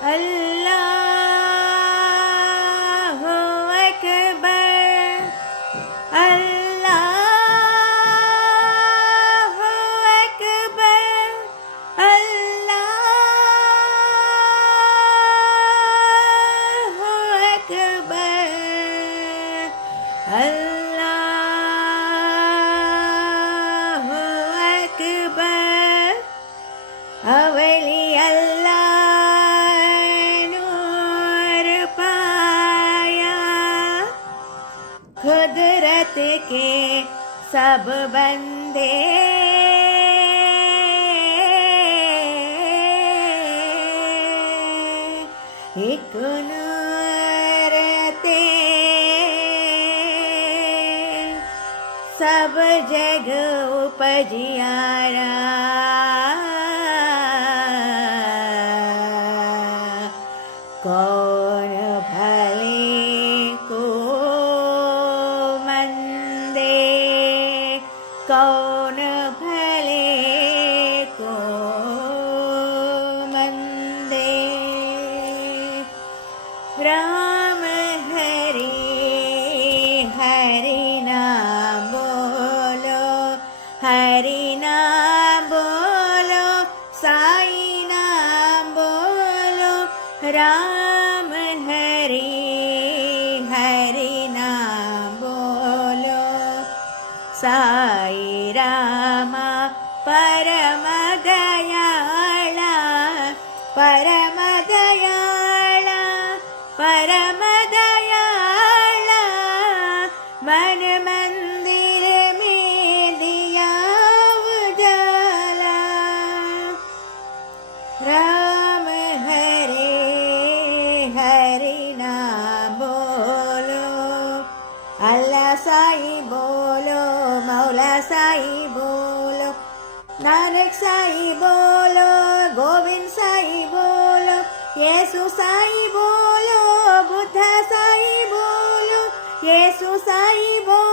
अल्लाहु अकबर, अल्लाहु अकबर, अल्लाहु अकबर, अल्लाहु अकबर। अवली अल्लाह नूर पाया, कुदरत के सब बंदे एक नूर ते सब जग उपजियारा। कौन भले को मंदे, कौन भले को मंदे। राम हरि हरि नाम बोलो, हरि नाम बोलो, साई नाम बोलो। राम हरि हरि नाम बोलो, साई रामा परम दयाला, परम दयाला, परम दयाला। मन मंदिर में दिया उजाला। राम हरे हरि नाम बोलो, अल्लाह साई बोलो, मौला साई बोलो, नानक साई बोलो, गोविंद साई बोलो, येसु साई बोलो, बुद्ध साई बोलो, येसु साई बोलो।